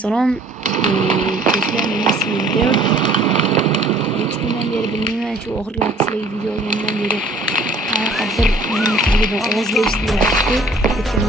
Salom. Do'stlar, men ismim Dert. 3 kundan beri bilmayman, shu oxirgi vaqt sizlarga video olgandan beri qanaqadir uyimni tagidan ovozlar eshitilyapti. O'tgan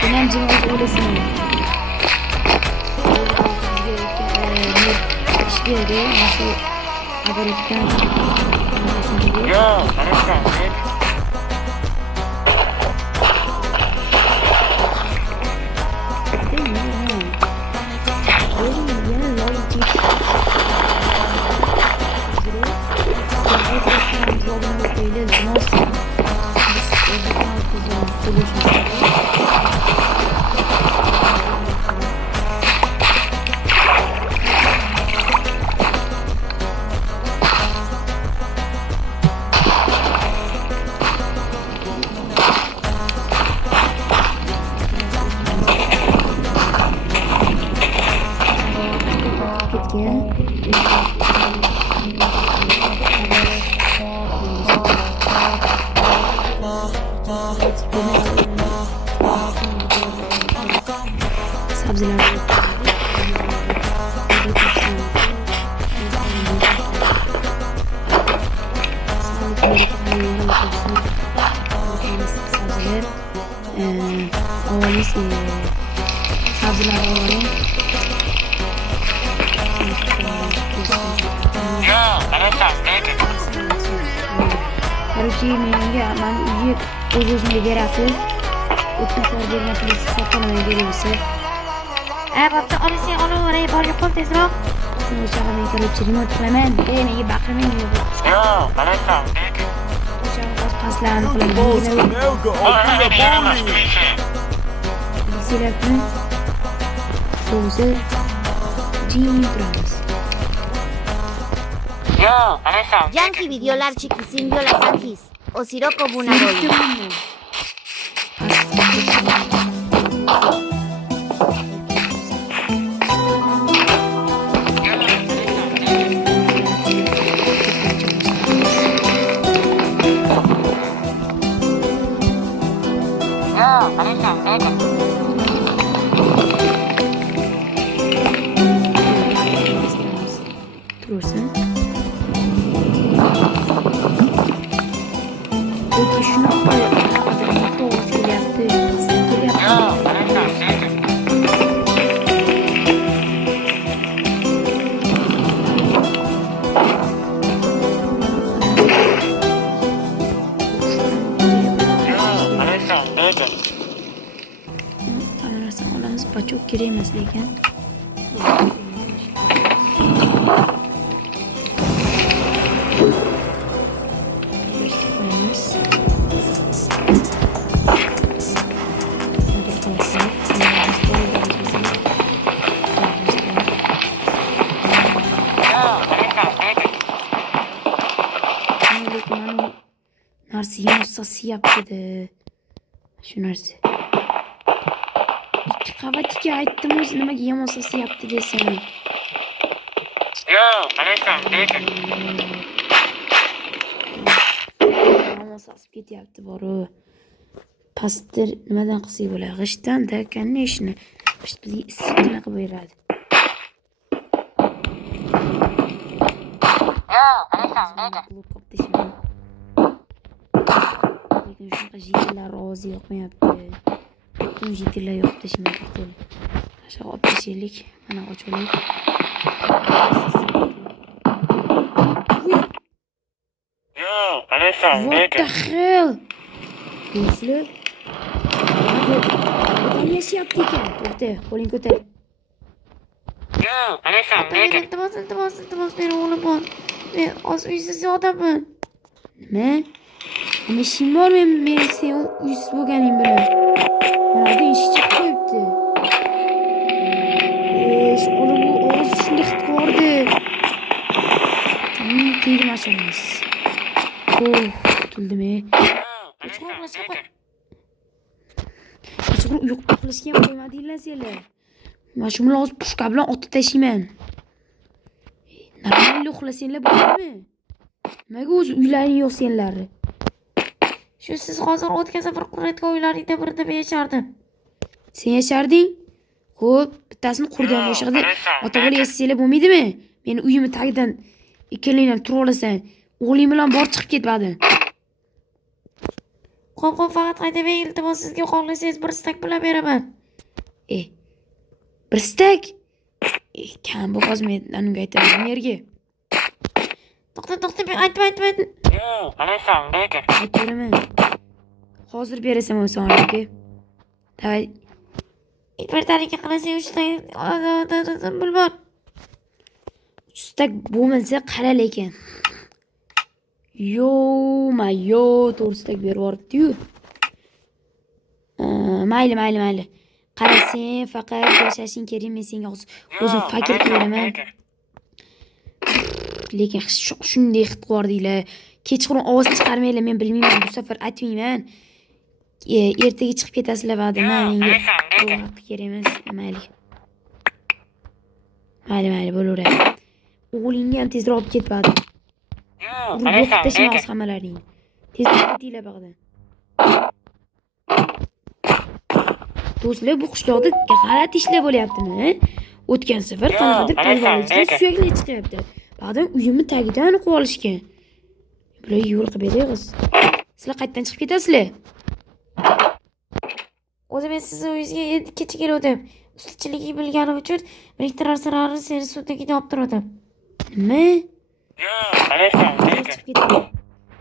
Senam jingoz o'lasan. Ish berdi, mana shu abortdan. Yo, qarashdan. Короче, menga mana uyni o'z-o'zimga berasiz. O'tmaslar bergan pulsiz sotolmay berasiz. Bo'pti, olasang olaveray, borga qo'l tezroq. Shuni chaqirmay kirib remont qilaman. Menga baqirmang. Yo, qarashdan. O'sha paslarni qilaman. Bilsizlarmi? So'zi jim turamiz. Yo, qarashdan. Yankee videolar chiqsin, yo'lasangiz. Osiroko buna bo'ling. Turursan. Peki şunu çok giremez lekin. Narsa yossasi yaptı. Shu narsa. İki qavatiga aytdim o'zi nimaga yamosasi yaptı desam. Yo, qarashdan, lekin. Yamosasi ketyapti boru. Pastdir nimadan qilsak bo'ladi? G'ishtdan-da, конечно. G'isht bizga issiqni qilib beradi. Yo, qarashdan, lekin. Lekin shunaqa jitirlar ovozi yoqmayapti. Butun jitirlar yoqdi shunaqa qilib. Aşağı olib tashlaylik. Mana ochib olaylik. What the hell? Sizlar odam yashayapti ekan. To'xta, qo'ling ko'tar. Iltimos, meni o'g'lim bor. Men uysiz odamman. Nima? Nima ishing bor men sen uysiz bo'lganing bilan? Mana bu ish chiqib qo'yibdi. O'g'lim bu og'iz shunday hid qilardi. Tegdi mashalamiz. Tuldimi? Kechqurun uxlashga ham qo'ymadinglar senlar. Mana shu bilan hozir pushka bilan otib tashlayman. Normalniy uxlasanglar bo'ladimi? Nimaga o'zi uylaring yo'q senlarni? Shu siz hozir o'tgan safar qurayotgan uylaringda birida men yashardim. Sen yasharding? Xo'p, bittasini qurdim o'sha yerda ota-bola yashasanglar bo'lmaydimi? Meni uyimni tagidan ikkalanglar turib olasan. O'g'ling bilan bor chiqib ketmadi. Xo'p, faqat qaytamang, iltimos sizga xohlasangiz bir stak pul beraman. Bir stak? Kam bu hozir men unga aytaman yerga. To'xta, men aytma. Aytiraman. Hozir berasan o'sha senga. Davay. Birtaliga qilasang 3 stak pul bor. 3 stak bo'lmasa qara lekin. Yo, 4 stak berib yuboribdi-yu. Mayli. Qara sen faqat yashashing kerak, men senga o'zim fakir qilaraman. Lekin shunday hid qildinglar. Kechqurun ovoz chiqarmanglar, men bilmayman, bu safar aytmayman. Ertaga chiqib ketasizlar ba'da. Menga vaqt kerak emas. Mayli, bo'laveradi. O'g'lingni ham tezroq olib ket ba'da. Urib tashlaymiz hammalaring. Tezroq ketinglar ba'da. Do'stlar, bu qishloqda g'alati ishlar bo'lyaptimi? O'tgan safar qanaqadir podvalchilar suyaklar chiqyapti. Ba'dan uyimni tagidan qilib olishgan. Bular yo'l qilib beraymiz. Sizlar qayerdan chiqib ketasizlar? O'zim men sizni uyingizga kecha keldim. Ustachilikni bilganim uchun elektr sarari seni sudnikiga olib turdim. Nima? Chiqib ketdim.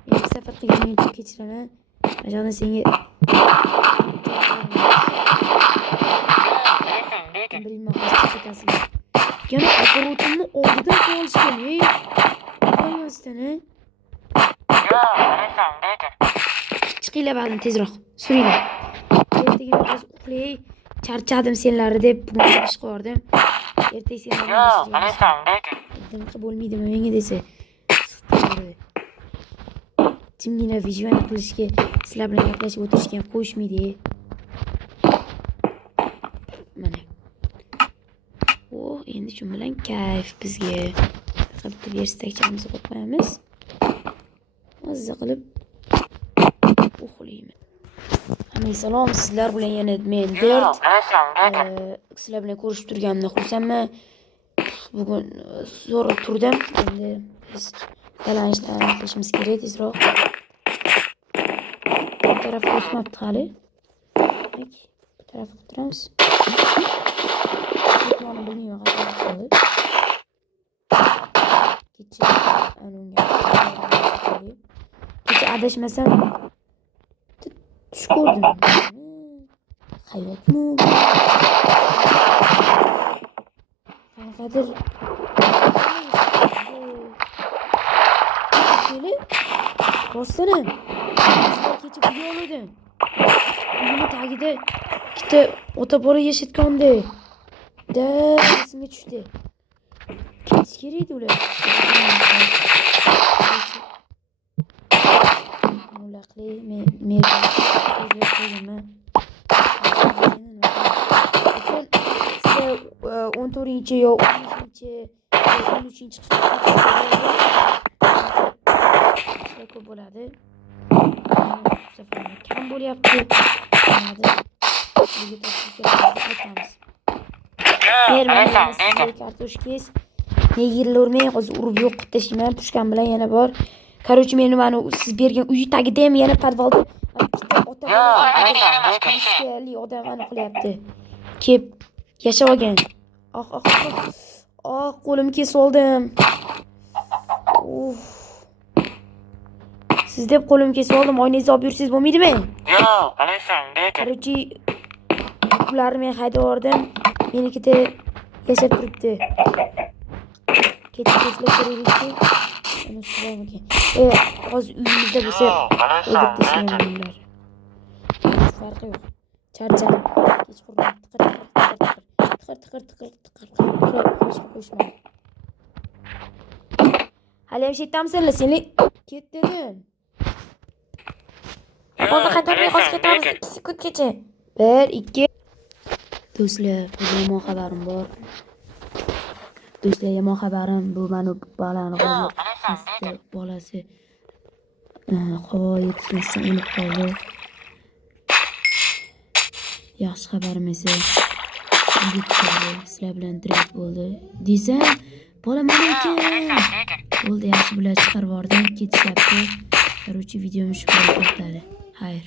Men bu safar qilganim uchun kechiraman. Mana senga bilmayman, ketasizlar. Yana огородimni oldidan qolishgan, Bilmasdan, Chiqinglar ba'dan tezroq, suringlar. Ertaga men hozir uxlay, charchadim senlarni deb bugun ish qildim. Ertaga senlarni qilib bo'lmaydimi menga desa. Jimgina vijvan qilishga, sizlar bilan gaplashib o'tirishga ham qo'yishmaydi. Mana. Endi shu bilan kayf bizga. Faqat bir verstakchamizni qo'yib qo'yamiz. Mazza qilib uxlaymiz. Salom, sizlar bilan yana men Dert. Sizlar bilan ko'rishib turganimdan xursandman. Bugun zo'r turdim. Endi biz talanishdan qilishimiz kerak tezroq. Bu taraf o'smabdi hali. Bu taraf turamiz. Mana bilmayman qanday kecha adashmasam tush ko'rdim. Hayotmi? Qanaqadir rostdan kecha video oldim. Uyimni tagida ikkita ota-bola yashayotgandi. Esimga tushdi. Ketish kerak edi ular. Ularni men qo'ydim. 14-chi yo 13-chi, 13-chi chiqishda bo'ladi. Kam bo'lyapti. Kartoshkangiz ne yillarmay hozir urib yo'q qilib tashlayman. Pushkam bilan yana bor. Короче, meni mana siz bergan uy tagida ham yana podvalda bitta ota-onali odam ana qilyapti. Kep yashab olgan. Qo'limni kesib oldim. Siz deb qo'lim kesib oldim. Oynangizni olib yursangiz bo'lmaydimi? Yo'q, qilasan, lekin. Короче, ularni men haydab yubordim. Menikida yashab turibdi. Kecha keslab ko'raylikki. Ana shu bo'lmagan. Hozir uyimizda bo'lsa, o'ldirib tashlamayman ular. Farqi yo'q. Charchadim. Kechqurun tiqir qo'shma. Hali ham shetamisanlar, senlar ket dedim. Ona qaytarmay hozir ketamiz 2 sekundgacha. 1 2 Do'stlar, bu yomon xabarim bor. Do'stlar, yomon xabarim bu meni bolani bolasi havo yetishmasdan o'lib qoldi. Yaxshi xabarim esa sizlar bilan direkt bo'ldi. Desam, bolam mana ekan. Bo'ldi, yaxshi bular chiqarib yubordim, ketishyapti. Короче, videomiz shu yerda to'xtadi. Xayr.